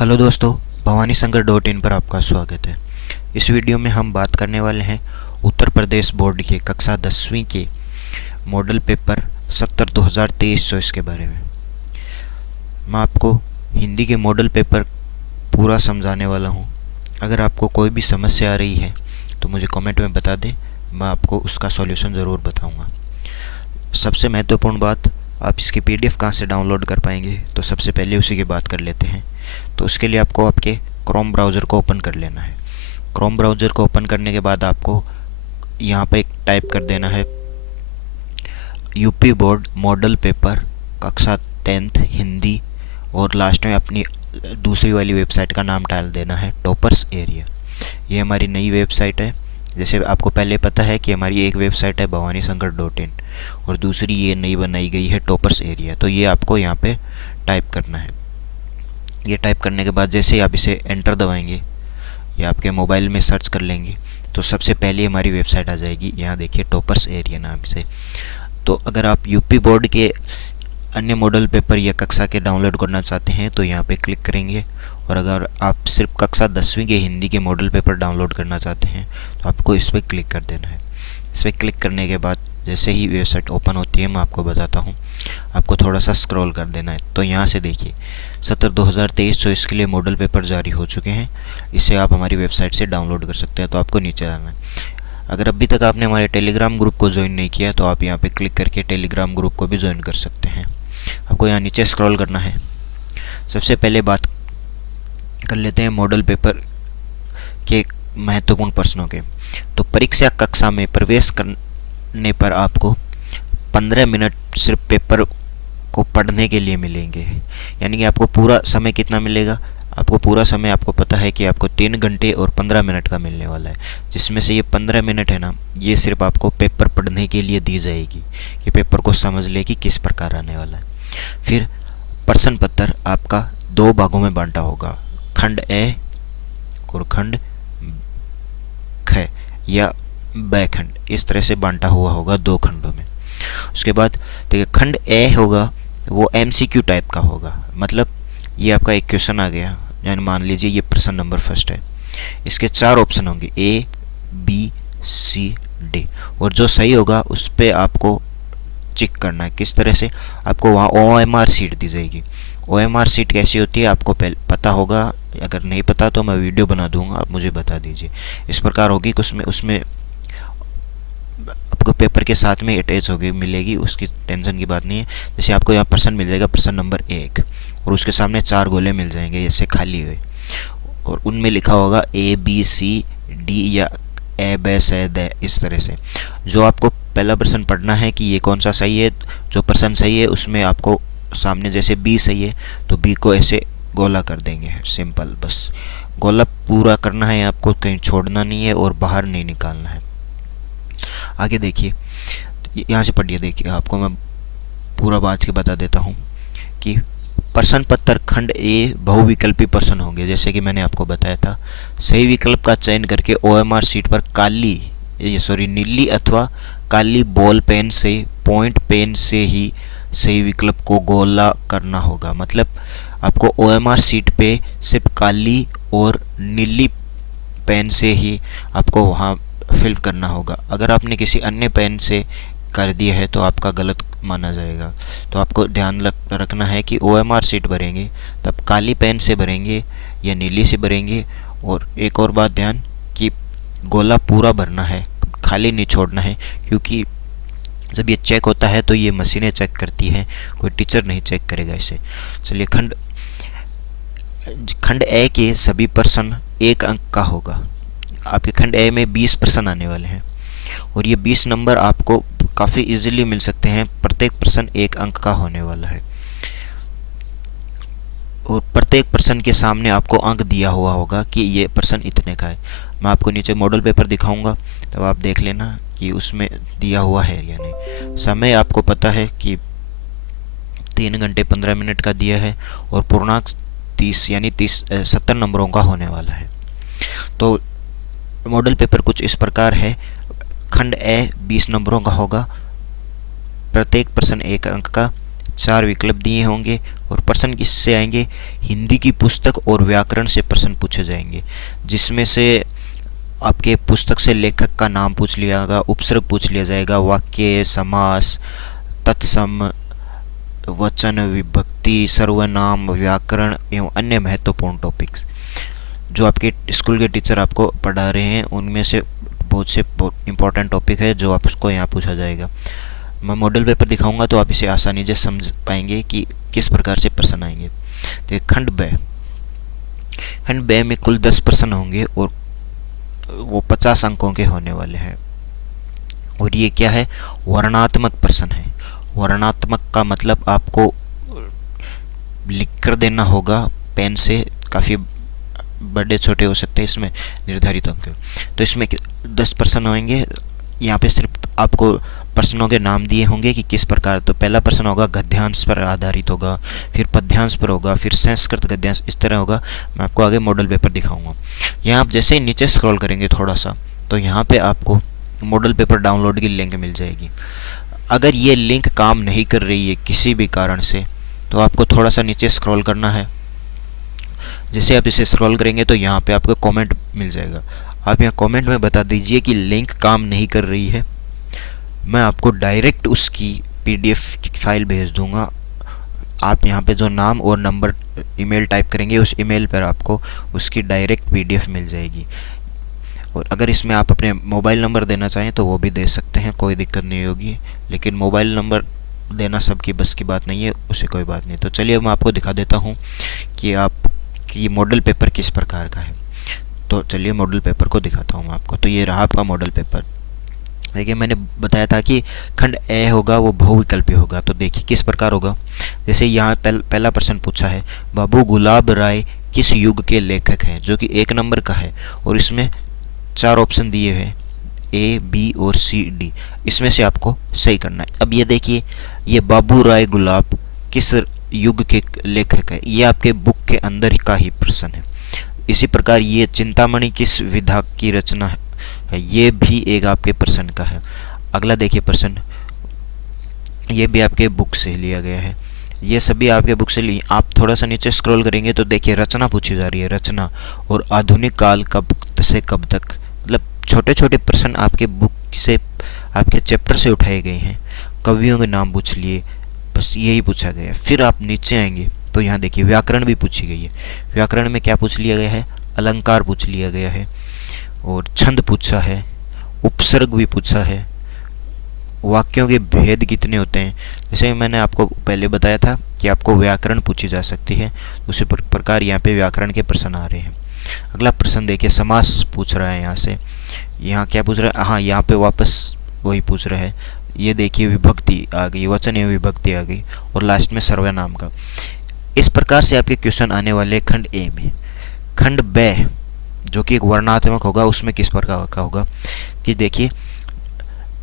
Hello दोस्तों, Bhavani Shankar .in पर आपका स्वागत है। इस वीडियो में हम बात करने वाले हैं उत्तर प्रदेश बोर्ड के कक्षा 10वीं के मॉडल पेपर 70/2023 चॉइस के बारे में। मैं आपको हिंदी के मॉडल पेपर पूरा समझाने वाला हूं। अगर आपको कोई भी समस्या आ रही है तो मुझे कमेंट में बता दें, मैं आपको उसका सॉल्यूशन ज़रूर बताऊंगा। सबसे महत्वपूर्ण बात, आप इसकी PDF कहाँ से डाउनलोड कर पाएंगे, तो सबसे पहले उसी की बात कर लेते हैं। तो उसके लिए आपको आपके क्रोम ब्राउज़र को ओपन कर लेना है। क्रोम ब्राउज़र को ओपन करने के बाद आपको यहाँ पर एक टाइप कर देना है यूपी बोर्ड मॉडल पेपर कक्षा 10th हिंदी, और लास्ट में अपनी दूसरी वाली वेबसाइट का नाम डाल देना है टॉपर्स एरिया। ये हमारी नई वेबसाइट है। जैसे आपको पहले पता है कि हमारी एक वेबसाइट है भवानी शंकर .in और दूसरी ये नई बनाई गई है टॉपर्स एरिया। तो ये आपको यहाँ पे टाइप करना है। ये टाइप करने के बाद जैसे ही आप इसे एंटर दबाएंगे या आपके मोबाइल में सर्च कर लेंगे तो सबसे पहले हमारी वेबसाइट आ जाएगी। यहाँ देखिए टॉपर्स एरिया नाम से। तो अगर आप यूपी बोर्ड के अन्य मॉडल पेपर या कक्षा के डाउनलोड करना चाहते हैं तो यहाँ पे क्लिक करेंगे, और अगर आप सिर्फ कक्षा 10वीं के हिंदी के मॉडल पेपर डाउनलोड करना चाहते हैं तो आपको इस पर क्लिक कर देना है। इस पर क्लिक करने के बाद जैसे ही वेबसाइट ओपन होती है मैं आपको बताता हूँ, आपको थोड़ा सा स्क्रॉल कर देना है। तो यहाँ से देखिए 70/2023 चॉइस के लिए मॉडल पेपर जारी हो चुके हैं। इसे आप हमारी वेबसाइट से डाउनलोड कर सकते हैं। तो आपको नीचे आना है। अगर अभी तक आपने हमारे टेलीग्राम ग्रुप को ज्वाइन नहीं किया तो आप यहाँ पे क्लिक करके टेलीग्राम ग्रुप को भी ज्वाइन कर सकते हैं। आपको यहाँ नीचे स्क्रॉल करना है। सबसे पहले बात कर लेते हैं मॉडल पेपर के महत्वपूर्ण प्रश्नों के। तो परीक्षा कक्षा में प्रवेश करने पर आपको 15 मिनट सिर्फ पेपर को पढ़ने के लिए मिलेंगे। यानी कि आपको पूरा समय कितना मिलेगा, आपको पूरा समय आपको पता है कि आपको 3 घंटे और 15 मिनट का मिलने वाला है, जिसमें से ये 15 मिनट है ना, ये सिर्फ आपको पेपर पढ़ने के लिए दी जाएगी कि पेपर को समझ ले कि किस प्रकार आने वाला है। फिर प्रश्न पत्र आपका 2 भागों में बांटा होगा, खंड ए और खंड ख या ब खंड, इस तरह से बांटा हुआ होगा 2 खंडों में। उसके बाद देखिए खंड ए होगा वो MCQ टाइप का होगा। मतलब ये आपका एक क्वेश्चन आ गया, यानी मान लीजिए ये प्रश्न नंबर फर्स्ट है। इसके 4 ऑप्शन होंगे A, B, C, D, और जो सही होगा उस पर आपको चेक करना है। किस तरह से, आपको वहाँ OMR सीट दी जाएगी। OMR सीट कैसी होती है आपको पता होगा, अगर नहीं पता तो मैं वीडियो बना दूंगा, आप मुझे बता दीजिए। इस प्रकार होगी कि उसमें आपको पेपर के साथ में अटैच होगी मिलेगी, उसकी टेंशन की बात नहीं है। जैसे आपको यहाँ प्रश्न मिल जाएगा, प्रश्न नंबर 1, और उसके सामने 4 गोले मिल जाएंगे जैसे खाली हुए, और उनमें लिखा होगा A, B, C, D या ए ब से द, इस तरह से। जो आपको पहला प्रश्न पढ़ना है कि ये कौन सा सही है, जो प्रश्न सही है उसमें आपको सामने जैसे B सही है तो B को ऐसे गोला कर देंगे, सिंपल, बस गोला पूरा करना है आपको, कहीं छोड़ना नहीं है और बाहर नहीं निकालना है। आगे देखिए, यहाँ से पढ़िए, देखिए आपको मैं पूरा बात के बता देता हूँ कि प्रश्न पत्र खंड ए बहुविकल्पी प्रश्न होंगे। जैसे कि मैंने आपको बताया था, सही विकल्प का चयन करके OMR सीट पर नीली अथवा काली बॉल पेन से, पॉइंट पेन से ही सही विकल्प को गोला करना होगा। मतलब आपको OMR सीट पे सिर्फ काली और नीली पेन से ही आपको वहाँ फिल करना होगा। अगर आपने किसी अन्य पेन से कर दिया है तो आपका गलत माना जाएगा। तो आपको ध्यान रखना है कि OMR सीट भरेंगे तब काली पेन से भरेंगे या नीली से भरेंगे। और एक और बात ध्यान, कि गोला पूरा भरना है, खाली नहीं छोड़ना है, क्योंकि जब ये चेक होता है तो ये मशीनें चेक करती हैं, कोई टीचर नहीं चेक करेगा इसे। चलिए, खंड ए के सभी प्रश्न 1 अंक का होगा। आपके खंड ए में 20 प्रश्न आने वाले हैं और ये 20 नंबर आपको काफ़ी इजीली मिल सकते हैं। प्रत्येक प्रश्न 1 अंक का होने वाला है और प्रत्येक प्रश्न के सामने आपको अंक दिया हुआ होगा कि ये प्रश्न इतने का है। मैं आपको नीचे मॉडल पेपर दिखाऊंगा तब आप देख लेना कि उसमें दिया हुआ है या नहीं। समय आपको पता है कि 3 घंटे 15 मिनट का दिया है और पूर्णांक 30 यानी 70 नंबरों का होने वाला है। तो मॉडल पेपर कुछ इस प्रकार है। खंड ए 20 नंबरों का होगा, प्रत्येक प्रश्न 1 अंक का, 4 विकल्प दिए होंगे और प्रश्न किससे आएंगे, हिंदी की पुस्तक और व्याकरण से प्रश्न पूछे जाएंगे, जिसमें से आपके पुस्तक से लेखक का नाम पूछ लिया जाएगा, उपसर्ग पूछ लिया जाएगा, वाक्य, समास, तत्सम, वचन, विभक्ति, सर्वनाम, व्याकरण एवं अन्य महत्वपूर्ण टॉपिक्स जो आपके स्कूल के टीचर आपको पढ़ा रहे हैं उनमें से बहुत से इंपॉर्टेंट टॉपिक है जो आपको यहाँ पूछा जाएगा। मैं मॉडल पेपर दिखाऊंगा तो आप इसे आसानी से समझ पाएंगे कि किस प्रकार से प्रश्न आएंगे। तो खंड ब में कुल 10 प्रश्न होंगे और वो 50 अंकों के होने वाले हैं। और ये क्या है, वर्णात्मक प्रश्न है। वर्णात्मक का मतलब आपको लिख कर देना होगा पेन से, काफ़ी बड़े छोटे हो सकते हैं इसमें निर्धारित अंक। तो इसमें 10 प्रश्न होंगे। यहाँ पे सिर्फ आपको प्रश्नों के नाम दिए होंगे कि किस प्रकार। तो पहला प्रश्न होगा गद्यांश पर आधारित होगा, फिर पद्यांश पर होगा, फिर संस्कृत गद्यांश, इस तरह होगा। मैं आपको आगे मॉडल पेपर दिखाऊंगा। यहाँ आप जैसे ही नीचे स्क्रॉल करेंगे थोड़ा सा तो यहाँ पे आपको मॉडल पेपर डाउनलोड की लिंक मिल जाएगी। अगर ये लिंक काम नहीं कर रही है किसी भी कारण से तो आपको थोड़ा सा नीचे स्क्रॉल करना है। जैसे आप इसे स्क्रॉल करेंगे तो यहाँ पे आपको कमेंट मिल जाएगा। आप यहाँ कमेंट में बता दीजिए कि लिंक काम नहीं कर रही है, मैं आपको डायरेक्ट उसकी PDF फाइल भेज दूँगा। आप यहाँ पे जो नाम और नंबर ईमेल टाइप करेंगे उस ईमेल पर आपको उसकी डायरेक्ट PDF मिल जाएगी। और अगर इसमें आप अपने मोबाइल नंबर देना चाहें तो वो भी दे सकते हैं, कोई दिक्कत नहीं होगी। लेकिन मोबाइल नंबर देना सबकी बस की बात नहीं है, उससे कोई बात नहीं। तो चलिए मैं आपको दिखा देता हूँ कि ये मॉडल पेपर किस प्रकार का है। तो चलिए मॉडल पेपर को दिखाता हूँ मैं आपको। तो ये रहा आपका मॉडल पेपर। देखिए मैंने बताया था कि खंड ए होगा वो बहुविकल्पी होगा। तो देखिए किस प्रकार होगा। जैसे यहाँ पहला प्रश्न पूछा है, बाबू गुलाब राय किस युग के लेखक हैं, जो कि 1 नंबर का है। और इसमें 4 ऑप्शन दिए हैं, A, B और C, D। इसमें से आपको सही करना है। अब ये देखिए, ये बाबू राय गुलाब किस युग के लेखक है, ये आपके बुक के अंदर का ही प्रश्न है। इसी प्रकार ये चिंतामणि किस विधा की रचना है, ये भी एक आपके प्रश्न का है। अगला देखिए प्रश्न, ये भी आपके बुक से लिया गया है। ये सभी आपके बुक से लिए। आप थोड़ा सा नीचे स्क्रॉल करेंगे तो देखिए रचना पूछी जा रही है, रचना और आधुनिक काल कब से कब तक। मतलब छोटे छोटे प्रश्न आपके बुक से, आपके चैप्टर से उठाए गए हैं। कवियों के नाम पूछ लिए, बस यही पूछा गया है। फिर आप नीचे आएंगे तो यहाँ देखिए व्याकरण भी पूछी गई है। व्याकरण में क्या पूछ लिया गया है, अलंकार पूछ लिया गया है और छंद पूछा है, उपसर्ग भी पूछा है, वाक्यों के भेद कितने होते हैं। जैसे मैंने आपको पहले बताया था कि आपको व्याकरण पूछी जा सकती है, उसी प्रकार यहाँ पे व्याकरण के प्रश्न आ रहे हैं। अगला प्रश्न देखिए, समास पूछ रहा है। यहाँ से यहाँ क्या पूछ रहा है, हाँ यहाँ पे वापस वही पूछ रहा है। ये देखिए विभक्ति आ गई, वचन एवं विभक्ति आ गई और लास्ट में सर्वनाम का। इस प्रकार से आपके क्वेश्चन आने वाले खंड ए में। खंड ब जो कि एक वर्णात्मक होगा, उसमें किस प्रकार का होगा कि देखिए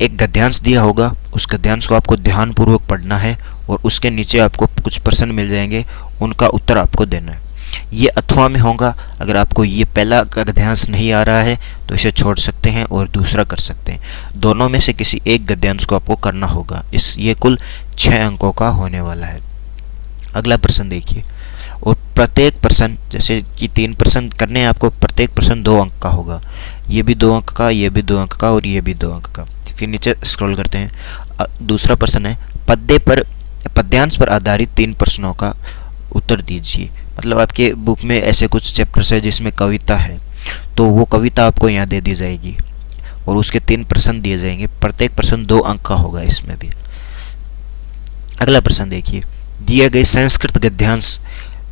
एक गद्यांश दिया होगा, उस गद्यांश को आपको ध्यानपूर्वक पढ़ना है और उसके नीचे आपको कुछ प्रश्न मिल जाएंगे, उनका उत्तर आपको देना है। ये अथवा में होगा। अगर आपको ये पहला गद्यांश नहीं आ रहा है तो इसे छोड़ सकते हैं और दूसरा कर सकते हैं। दोनों में से किसी एक गद्यांश को आपको करना होगा। ये कुल 6 अंकों का होने वाला है। अगला प्रश्न देखिए, और प्रत्येक प्रश्न, जैसे कि 3 प्रश्न करने हैं आपको, प्रत्येक प्रश्न 2 अंक का होगा। ये भी 2 अंक का, ये भी 2 अंक का और ये भी 2 अंक का। फिर नीचे स्क्रॉल करते हैं। दूसरा प्रश्न है, पद्यांश पर आधारित 3 प्रश्नों का उत्तर दीजिए। मतलब आपके बुक में ऐसे कुछ चैप्टर्स है जिसमें कविता है, तो वो कविता आपको यहाँ दे दी जाएगी और उसके 3 प्रश्न दिए जाएंगे। प्रत्येक प्रश्न 2 अंक का होगा इसमें भी। अगला प्रश्न देखिए, दिए गए संस्कृत गद्यांश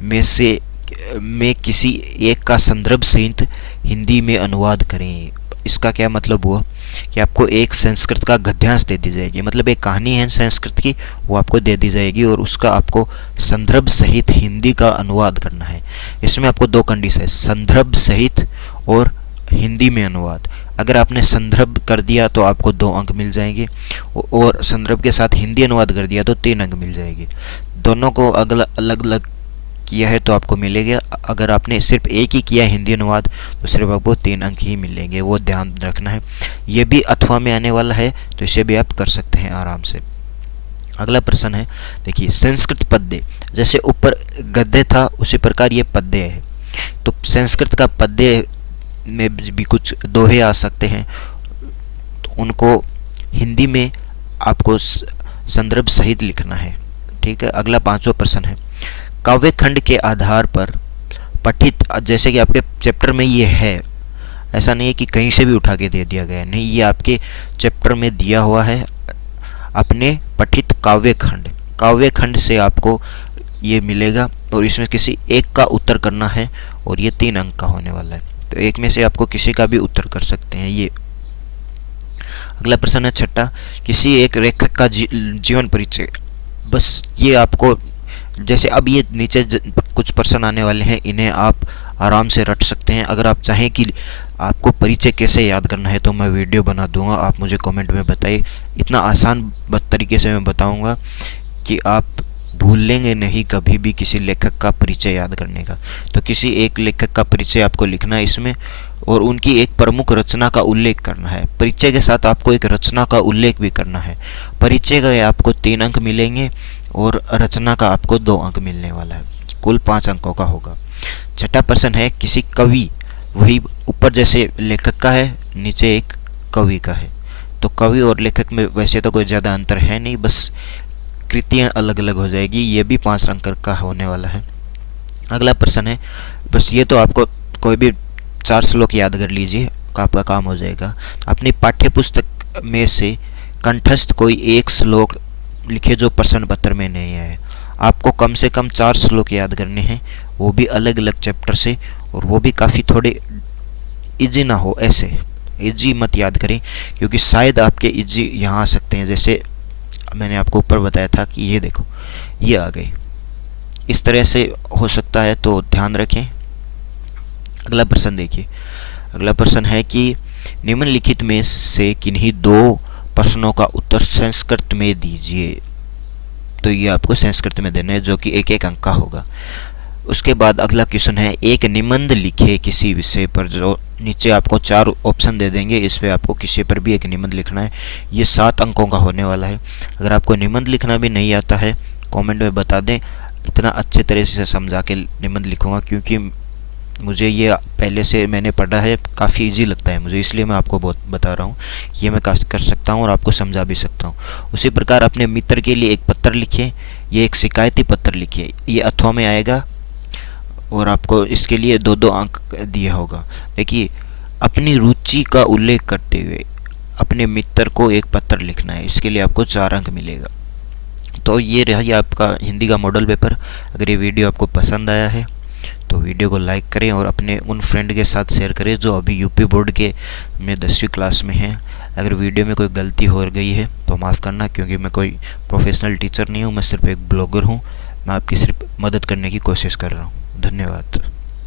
में किसी एक का संदर्भ सहित हिंदी में अनुवाद करें। इसका क्या मतलब हुआ कि आपको एक संस्कृत का गद्यांश दे दी जाएगी, मतलब एक कहानी है संस्कृत की, वो आपको दे दी जाएगी और उसका आपको संदर्भ सहित हिंदी का अनुवाद करना है। इसमें आपको 2 कंडीशन है, संदर्भ सहित और हिंदी में अनुवाद। अगर आपने संदर्भ कर दिया तो आपको 2 अंक मिल जाएंगे और संदर्भ के साथ हिंदी अनुवाद कर दिया तो 3 अंक मिल जाएंगे। दोनों को अलग अलग किया है तो आपको मिलेगा। अगर आपने सिर्फ एक ही किया हिंदी अनुवाद तो सिर्फ आपको 3 अंक ही मिलेंगे, वो ध्यान रखना है। ये भी अथवा में आने वाला है तो इसे भी आप कर सकते हैं आराम से। अगला प्रश्न है, देखिए संस्कृत पद्य, जैसे ऊपर गद्य था उसी प्रकार ये पद्य है। तो संस्कृत का पद्य में भी कुछ दोहे आ सकते हैं, तो उनको हिंदी में आपको संदर्भ सहित लिखना है। ठीक है। अगला 5वां प्रश्न है, काव्य खंड के आधार पर पठित, जैसे कि आपके चैप्टर में ये है, ऐसा नहीं है कि कहीं से भी उठा के दे दिया गया है, नहीं, ये आपके चैप्टर में दिया हुआ है। अपने पठित काव्य खंड से आपको ये मिलेगा और इसमें किसी एक का उत्तर करना है और ये 3 अंक का होने वाला है। तो एक में से आपको किसी का भी उत्तर कर सकते हैं ये। अगला प्रश्न है 6, किसी एक लेखक का जीवन परिचय। बस ये आपको, जैसे अब ये नीचे कुछ प्रश्न आने वाले हैं, इन्हें आप आराम से रट सकते हैं। अगर आप चाहें कि आपको परिचय कैसे याद करना है तो मैं वीडियो बना दूंगा, आप मुझे कमेंट में बताइए। इतना आसान तरीके से मैं बताऊंगा कि आप भूल लेंगे नहीं कभी भी किसी लेखक का परिचय याद करने का। तो किसी एक लेखक का परिचय आपको लिखना है इसमें, और उनकी एक प्रमुख रचना का उल्लेख करना है। परिचय के साथ आपको एक रचना का उल्लेख भी करना है। परिचय का आपको 3 अंक मिलेंगे और रचना का आपको 2 अंक मिलने वाला है, कुल 5 अंकों का होगा। 6वां प्रश्न है, किसी कवि, वही ऊपर जैसे लेखक का है नीचे एक कवि का है, तो कवि और लेखक में वैसे तो कोई ज़्यादा अंतर है नहीं, बस कृतियाँ अलग अलग हो जाएगी। ये भी 5 अंक का होने वाला है। अगला प्रश्न है, बस ये तो आपको कोई भी 4 श्लोक याद कर लीजिए, आपका काम हो जाएगा। अपनी पाठ्य पुस्तक में से कंठस्थ कोई एक श्लोक लिखे जो प्रश्न पत्र में नहीं है। आपको कम से कम 4 श्लोक याद करने हैं, वो भी अलग अलग चैप्टर से, और वो भी काफ़ी थोड़े इजी ना हो, ऐसे इजी मत याद करें क्योंकि शायद आपके इजी यहाँ आ सकते हैं। जैसे मैंने आपको ऊपर बताया था कि ये देखो ये आ गए, इस तरह से हो सकता है, तो ध्यान रखें। अगला प्रश्न देखिए, अगला प्रश्न है कि निम्नलिखित में से किन्हीं 2 प्रश्नों का उत्तर संस्कृत में दीजिए। तो ये आपको संस्कृत में देना है जो कि 1-1 अंक का होगा। उसके बाद अगला क्वेश्चन है, एक निबंध लिखे किसी विषय पर, जो नीचे आपको 4 ऑप्शन दे देंगे, इस पे आपको किसी पर भी एक निबंध लिखना है। ये 7 अंकों का होने वाला है। अगर आपको निबंध लिखना भी नहीं आता है कमेंट में बता दें, इतना अच्छे तरह से समझा के निबंध लिखूँगा, क्योंकि मुझे ये पहले से मैंने पढ़ा है, काफ़ी इजी लगता है मुझे, इसलिए मैं आपको बहुत बता रहा हूँ कि ये मैं कर सकता हूँ और आपको समझा भी सकता हूँ। उसी प्रकार अपने मित्र के लिए एक पत्र लिखिए, ये एक शिकायती पत्र लिखिए, ये अथवा में आएगा और आपको इसके लिए 2-2 अंक दिया होगा। देखिए, अपनी रुचि का उल्लेख करते हुए अपने मित्र को एक पत्र लिखना है, इसके लिए आपको 4 अंक मिलेगा। तो ये रहा आपका हिंदी का मॉडल पेपर। अगर ये वीडियो आपको पसंद आया है तो वीडियो को लाइक करें और अपने उन फ्रेंड के साथ शेयर करें जो अभी यूपी बोर्ड के में 10वीं क्लास में हैं। अगर वीडियो में कोई गलती हो गई है तो माफ़ करना, क्योंकि मैं कोई प्रोफेशनल टीचर नहीं हूँ, मैं सिर्फ एक ब्लॉगर हूँ। मैं आपकी सिर्फ मदद करने की कोशिश कर रहा हूँ। धन्यवाद।